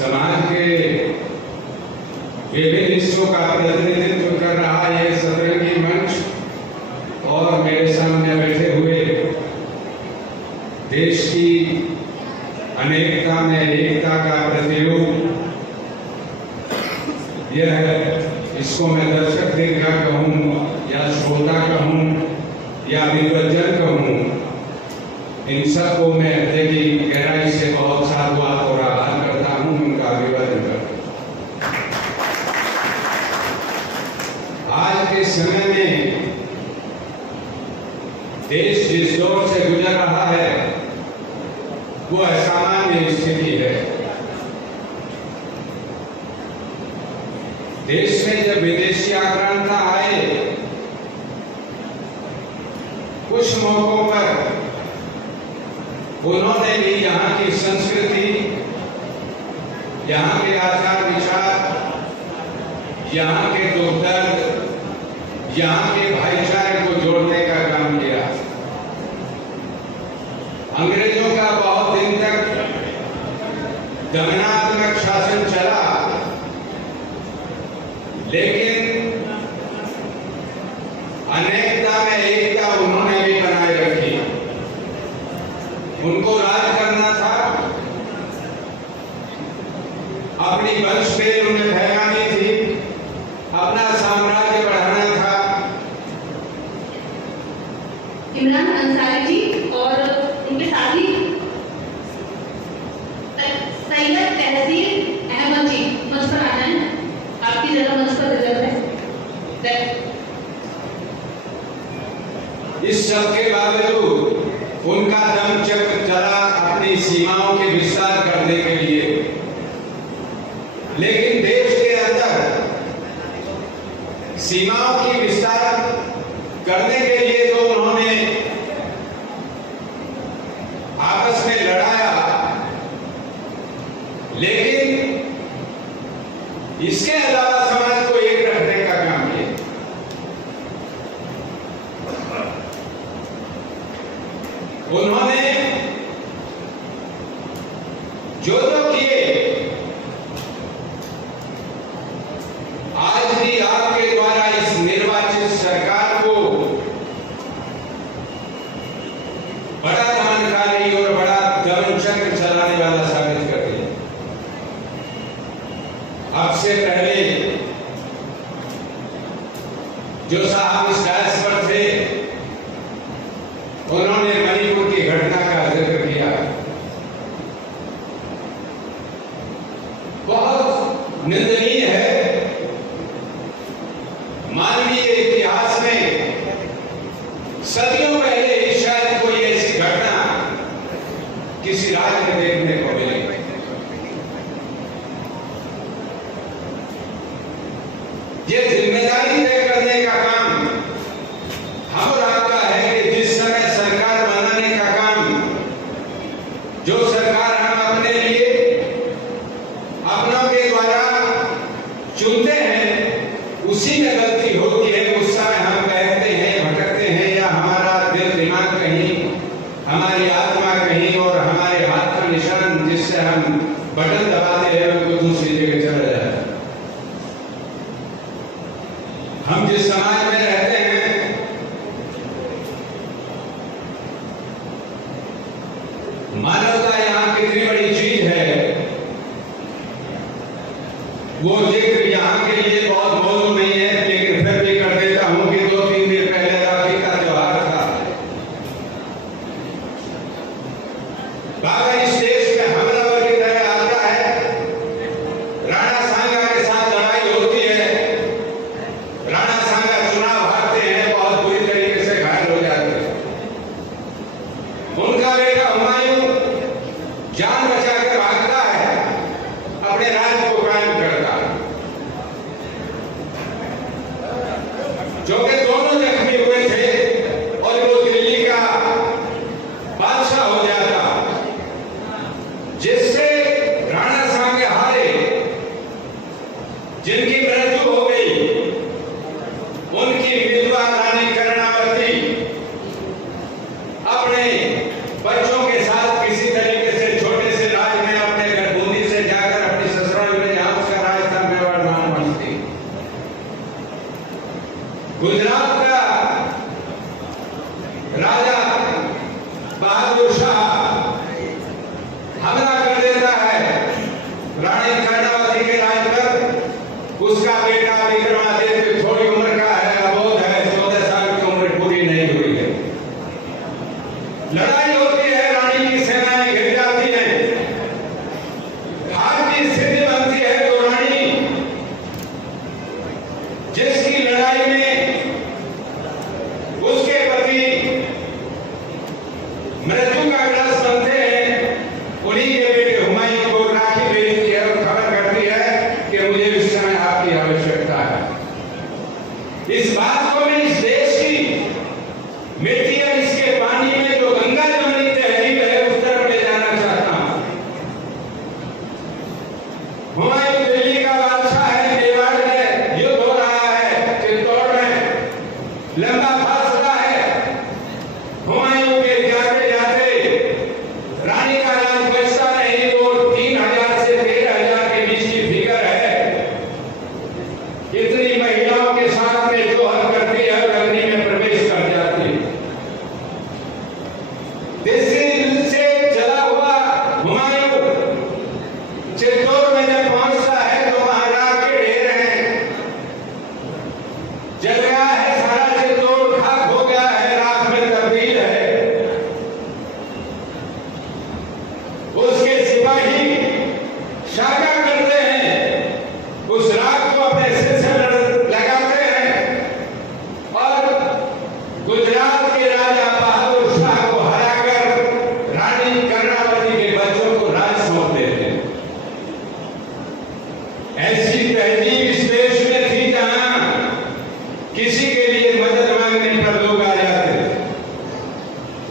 समाज के विभिन्न हिस्सों का प्रतिनिधित्व कर रहा यह सतरंगी मंच और मेरे सामने बैठे हुए देश की अनेकता में एकता का प्रतिरूप, यह इसको मैं दर्शक दीर्घा कहूँ या श्रोता कहूँ या विद्वज्जन कहूँ, इन सबको मैं हृदय की गहराई से बहुत साधुवाद और आभार करता हूँ, उनका अभिवादन करता हूँ। आज के समय में देश जिस दौर से गुजर रहा है वो असामान्य स्थिति है। देश में जब विदेशी आक्रांता आए, कुछ मौकों पर उन्होंने भी यहाँ की संस्कृति, यहाँ के आचार विचार, यहाँ के दुख दर्द, यहाँ के भाईचारे को जोड़ने का काम किया। अंग्रेजों का बहुत दिन तक दमनात्मक शासन चला, लेकिन अनेकता में एकता उन्होंने भी बनाए रखी। उनको राज करना था, अपनी वंश पेल उन्हें फैलानी थी, अपना साम्राज्य बढ़ाना था। इमरान अंसारी जी और उनके साथी सैयद तहसील अहमद जी मंच पर आ जाएं। आपकी जगह मंच पर रिजर्व है। इस सब के बावजूद उनका दम चक्र चला अपनी सीमाओं के विस्तार करने के लिए, लेकिन देश के अंदर सीमाओं की विस्तार करने के लिए तो उन्होंने आपस में लड़ाया, लेकिन इसके अलावा समाज को एक रखने का काम किया। उन्होंने जो किए, आज भी आपके द्वारा इस निर्वाचित सरकार को बड़ा दमनकारी और बड़ा दमन चक्र चलाने वाला साबित कर दिया। अब से पहले जो साहब इस डायस पर थे, उन्होंने मणिपुर की घटना का जिक्र किया। बहुत निंदनीय है, मानवीय इतिहास में सदियों पहले ही शायद कोई ऐसी घटना किसी राज्य में देखने को मिली। ये जिम्मेदारी तय करने का काम हम और आपका है कि जिस समय सरकार बनाने का काम, जो सरकार हम अपने लिए अपनों के द्वारा चुनते हैं, उसी में गलती होती है। उस समय हम कहते हैं, भटकते हैं, या हमारा दिल दिमाग कहीं, हमारी आत्मा कहीं और हमारे हाथ का निशान जिससे हम बटन दबाते हैं वो दूसरी जगह चला जाता है। हम जिस समाज में रहते हैं, मानवता यहाँ कितनी बड़ी चीज है, वो जिक्र यहाँ के लिए बहुत मौजूद नहीं है, लेकिन फिर भी कर देता हूँ कि 2-3 दिन पहले राखी का त्योहार था। बाबा इस देश में हमलावर की तरह आता है, राणा सांगा के साथ लड़ाई होती है, राणा सांगा चुनाव हारते हैं, बहुत बुरी तरीके से घायल हो जाते हैं। उनका बेटा हुमायूं जान बचाकर भागता है, अपने राज्य को कायम करता है। हुमायूं दिल्ली का बादशाह है, मेवाड़ में युद्ध हो रहा है, चित्तौड़ में लंबा फासला है। हुमायूं के जाते जाते रानी का राज बचता नहीं, तो 3000 से 13,000 के बीच की फिगर है। इतनी महिलाओं के साथ में जो हर करती है अग्नि में प्रवेश कर जाती है। दिल्ली से चला हुआ हुमायूं चित्तौड़ में जब पहुंचता है तो महाराज के ढेर हैं, जल गया है सारा चित्तौड़, खाक हो गया है, राख में तब्दील है। उसके सिपाही शाका करते हैं, उस राख को अपने सिर से लगाते हैं और गुजरात के राजा बहादुर शाह को हराकर रानी कर्णावती के बच्चों को राज सौंप देते हैं। ऐसी तहजीब इस देश में थी जहां किसी के लिए मदद मांगने पर लोग आ जाते थे।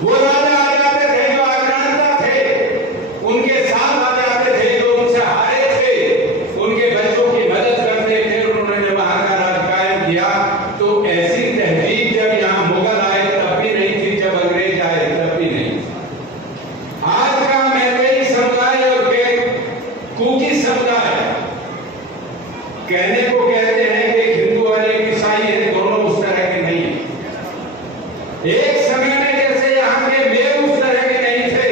वो राजा आ जाते थे जो आक्रांता थे, उनके साथ आ जाते थे जो उनसे हारे थे, उनके बच्चों की मदद करते थे। उन्होंने वहां का राज कायम किया। तो ऐसी तहजीब जब यहाँ मुगल आए तब भी नहीं थी, जब अंग्रेज आए तब भी नहीं थी। आज का मैतेई समुदाय और कुकी समुदाय कहने को कहते हैं कि हिंदू और एक ईसाई है, दोनों उस तरह के नहीं है। एक समय में जैसे यहाँ के मेर उस तरह के नहीं थे,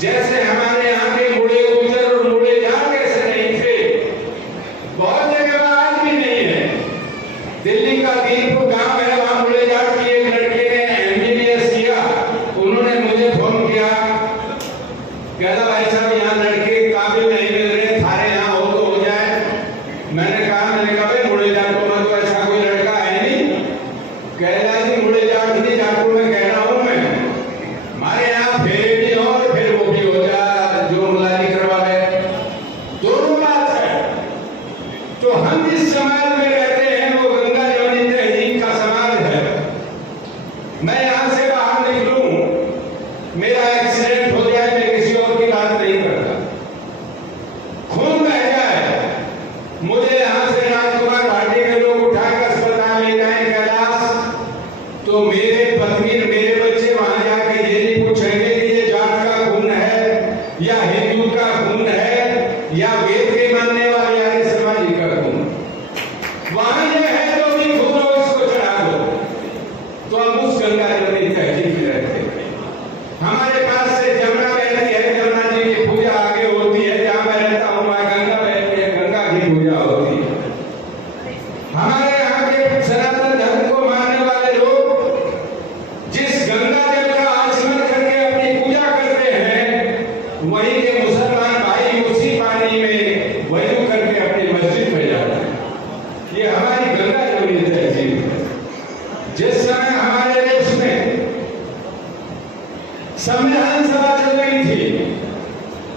जैसे हमारे यहाँ के मुड़े गुजर और मुड़े जाट कैसे नहीं थे, बहुत जगह आज भी नहीं है। दिल्ली का दीनपुर गांव है, वहां मुड़े जाट की एक लड़के ने MBBS किया। उन्होंने मुझे फोन किया, कहता भाई साहब यहाँ लड़के काबिल नहीं मिल रहे, थारे यहाँ हो तो हो जाए। मैंने कहा भाई मुड़े जाटों में तो ऐसा कोई लड़का है नहीं। कह रहा जी मुड़े जाट नहीं, जाटों में कह रहा हूं मैं, हमारे यहाँ फेरे भी हो और फिर वो भी हो जाए जो मुलाजी करवावे, दोनों बात है। तो हम जिस समाज में रहते हैं वो गंगा जमुनी तहजीब का समाज है। मैं यहाँ से बाहर निकलूं, मेरा एक्सीडेंट हो जाए, मैं किसी और की बात नहीं करता, खून बह जाए, मुझे यहाँ से राजकुमार घाटी के लोग उठाकर अस्पताल ले जाएं कैलाश, तो मेरे पत्नी मेरे बच्चे वहां जाके ये नहीं पूछेंगे कि ये जाट का खून है या हिंदू का खून है या वेद के मानने वाले आर्य समाजी का खून। वहां ये है तो भी खून हो, इसको चढ़ा दो। तो हम उस गंगा जमुनी तहजीब में रहते हैं। हमारे पास से जमुना बहती है, जमुना जी की पूजा आगे होती है, जहां मैं रहता हूं वहां गंगा बहती है, गंगा की पूजा होती है। हमारे यहाँ के सनातन धर्म को मानने वाले लोग जिस गंगा जल का आचमन करके अपनी पूजा करते हैं, वहीं के मुसलमान भाई उसी पानी में वजू करके अपनी मस्जिद में जाते हैं। ये हमारी गंगा जमुनी तहजीब है। जिस समय हमारे देश में संविधान सभा चल रही थी,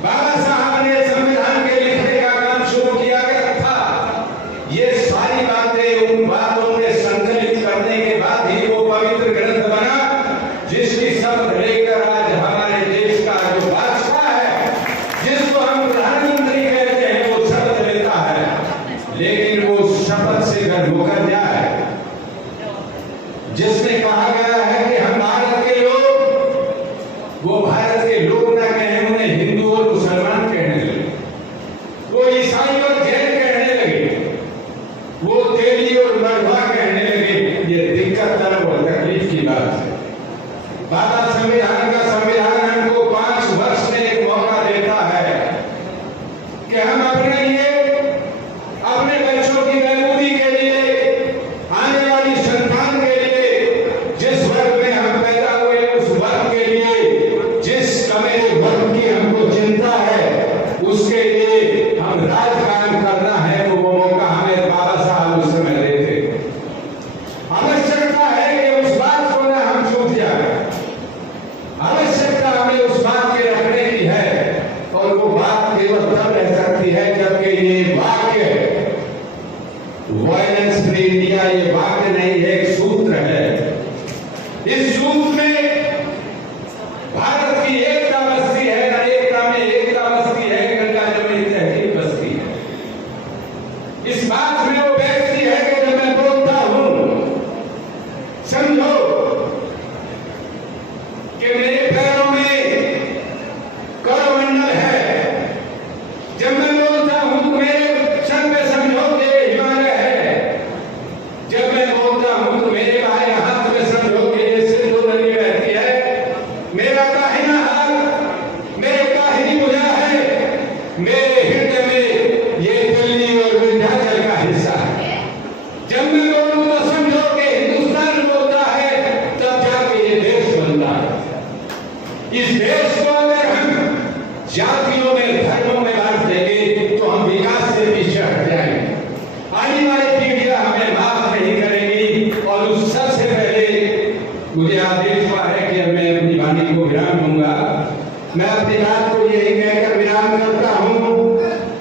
बाबा साहब ने संविधान के लिखने का काम शुरू किया था। ये सारी बातें उन बातों में संकलित करने के बाद ही वो पवित्र ग्रंथ बना, जिसकी शपथ लेकर आज हमारे देश का जो बादशाह है, जिसको हम प्रधानमंत्री कहते हैं, वो शपथ लेता है। लेकिन वो शपथ से घर होकर जाए, जिसमें कहा गया है कि हम भारत के लोग, वो भारत के लोग ना कहें, उन्हें हिंदू और मुसलमान कहने लगे, वो ईसाई और जैन कहने लगे, वो तेली और मरवा कहने लगे। ये दिक्कत और तकलीफ की बात है। बाबा संविधान हमको 5 वर्ष में एक मौका देता है कि हम अपने लिए, अपने बच्चों की बहबूदी के लिए, आने वाली संतान के लिए, जिस वर्ग में हम पैदा हुए उस वर्ग के लिए, जिस कमेरे वर्ग की हमको चिंता है, उसके लिए हम राज कायम करना है। तो वो मौका हमें बाबा साहब उस समय देते। आवश्यकता है कि उस बात को ना हम छूट जाए, आवश्यकता हमें उस बात के रखने की है, और वो बात केवल तब रह सकती है जबकि ये वाक्य वायलेंस फ्री इंडिया, ये वाक्य नहीं है, एक सूत्र है। इस सूत्र में भारत की एकता बसती है, एकता में एकता बसती है, गंगा जमुनी तहजीब बसती है।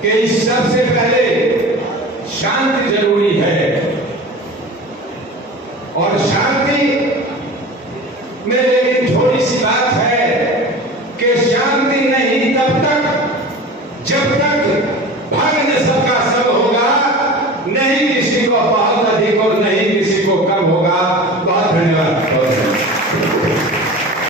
कि इस सबसे पहले शांति जरूरी है, और शांति में लेकिन थोड़ी सी बात है कि शांति नहीं तब तक जब तक भाग न सबका सब होगा, नहीं किसी को बहुत अधिक और नहीं किसी को कम होगा। बहुत धन्यवाद।